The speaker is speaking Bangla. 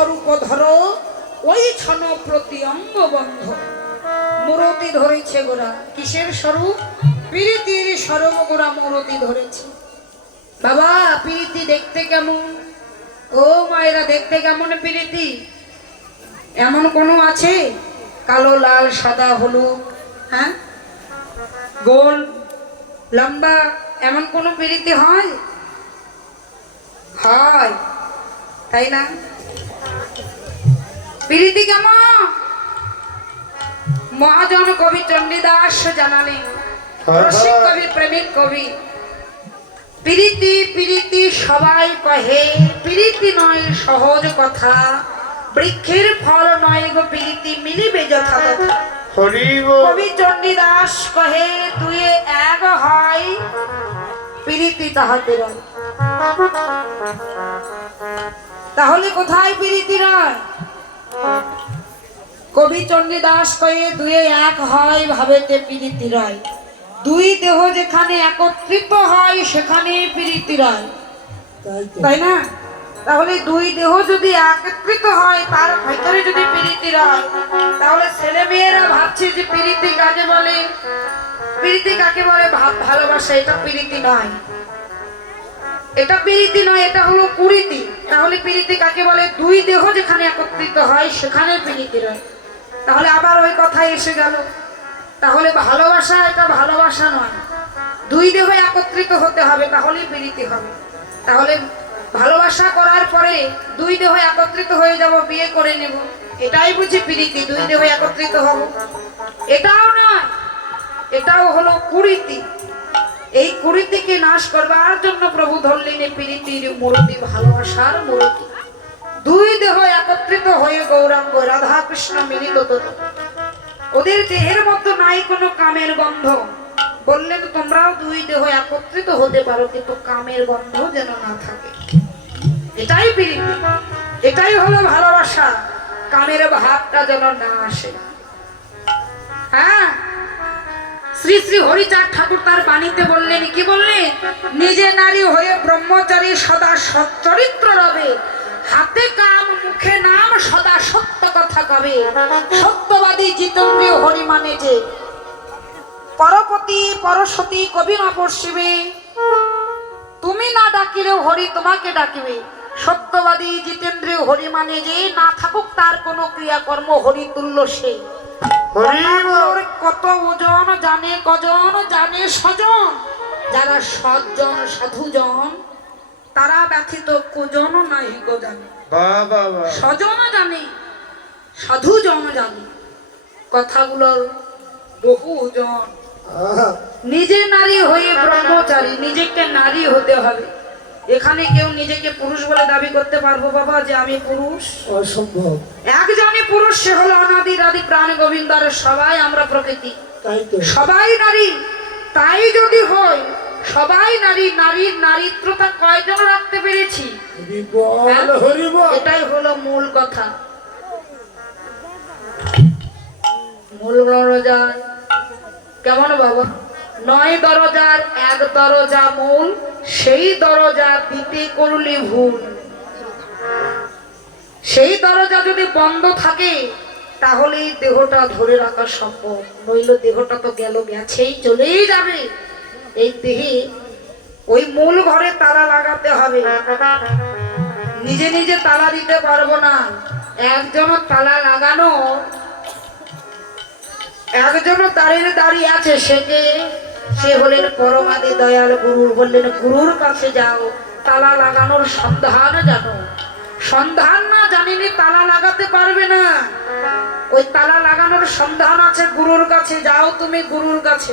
স্বরূপ ধরো ওই ছন প্রতি অঙ্গ বন্ধ মূরতি ধরেছে গোরা, কিসের স্বরূপ? প্রীতির স্বরূপ গোরা মূরতি ধরেছে। বাবা, প্রীতি দেখতে কেমন? ও মায়েরা, দেখতে কেমন প্রীতি? এমন কোনো আছে? কালো, লাল, সাদা, হলুদ হ্যাঁ? গোল, লম্বা, এমন কোনো প্রীতি হয়? হয়। তাই না? প্রীতি কেমন? মহাজন কবি চণ্ডীদাস জানালেন। রসিক কবি প্রেমিক কবি প্রীতি প্রীতি সবাই কহে প্রীতি নয় সহজ কথা বৃক্ষের ফল নয় গো প্রীতি মিলিবে যথা কথা কবি চণ্ডীদাস কহে তুই এক হয় প্রীতি তাহাতে তাহলে কোথায় প্রীতি রয়? কবি চণ্ডীদাস কয়ে দুয়ে এক হয় ভাবেতে প্রীতি রয়। দুই দেহ যেখানে একত্রিত হয়, সেখানে প্রীতি রয়। তাই না? তাহলে দুই দেহ যদি একত্রিত হয়, তার ভিতরে যদি প্রীতি রয়, তাহলে ছেলে মেয়েরা ভাবছে যে প্রীতি কাকে বলে? প্রীতি কাকে বলে? ভাব, ভালোবাসা, এটা প্রীতি নয় এটা প্রীতি নয়, এটা হলো কুড়িতি তাহলে প্রীতি কাকে বলে? দুই দেহ যেখানে একত্রিত হয় সেখানে প্রীতি রয়। তাহলে আবার ওই কথা এসে গেল। তাহলে ভালোবাসা এটা ভালোবাসা নয়। দুই দেহ একত্রিত হতে হবে, তাহলেই প্রীতি হবে। তাহলে ভালোবাসা করার পরে দুই দেহ একত্রিত হয়ে যাব, বিয়ে করে নেব। এটাই বুঝি প্রীতি, দুই দেহ একত্রিত হব। এটাও নয়, এটাও হলো কুড়িতি এই কুড়িতিকে নাশ করবার জন্য প্রভু ধরলেন প্রীতির মূর্তি ভালোবাসার মূর্তি। দুই দেহ একত্রিত হয়ে গৌরাঙ্গ রাধা কৃষ্ণ মিলিত ওদের দেহের মধ্যে নাই কোনো কামের গন্ধ। বললে তো তোমরাও দুই দেহ একত্রিত হতে পারো, কিন্তু কামের গন্ধ যেন না থাকে। এটাই প্রীতি। এটাই হলো ভালোবাসা। কামের ভাবটা যেন না আসে। হ্যাঁ? শ্রী শ্রী হরিচাঁদ ঠাকুর তার বাণীতে বললেন, কি বললেন? নিজে নারী হয়ে ব্রহ্মচারী সদা সচ্চরিত্র রবে, হাতে কাম, মুখে নাম সদা সত্য কথা কবে। সত্যবাদী জিতেন্দ্রীয় হরি মানে যে। পরপতি পরশতী কবি না পড়শিবে তুমি না ডাকিলেও হরি তোমাকে ডাকিবে। সত্যবাদী জিতেন্দ্রীয় হরি মানে যে, না থাকুক তার কোনো ক্রিয়াকর্ম হরি তুল্য সে। হরিব ওর কত ওজন জানে কজন জানে স্বজন? যারা সজ্জন সাধুজন তারা ব্যথিত কুজন নাই গো জানে। স্বজন জানে সাধুজন জানে। কথাগুলোর বহুজন। নিজে নারী হয়ে ব্রহ্মচারী নিজেকে নারী হতে হবে। এখানে কেউ নিজেকে পুরুষ বলে দাবি করতে পারব বাবা যে আমি পুরুষ। অসম্ভব। একজনই পুরুষ সে হলো অনাদি আদি প্রাণ গোবিন্দ আর সবাই আমরা প্রকৃতি। সবাই নারী তাই যদি হয় সবাই নারী নারীর নারীত্বতা কয়জন রাখতে পেরেছি? হরিবল এটাই হলো মূল কথা। মূল রোজা কেমন বাবা? নয় দরজার এক দরজা মূল, সেই দরজা দিতে করলি ভুল। সেই দরজা যদি বন্ধ থাকে তাহলে দেহটা ধরে রাখা সম্ভব। নইল দেহটা তো গেল গেছেই, চলেই যাবে। এই দেহে ওই মূল ঘরে তালা লাগাতে হবে। নিজে নিজে তালা দিতে পারব না। একজন তালা লাগানো একজন দাঁড়িয়ে দাঁড়িয়ে আছে, সে কে সে হলেন পরমাদি দয়াল গুরুর বললেন, গুরুর কাছে যাও, তালা লাগানোর সন্ধান জানো। সন্ধান না জানিনি তালা লাগাতে পারবে না। ওই তালা লাগানোর সন্ধান আছে গুরুর কাছে, যাও তুমি গুরুর কাছে।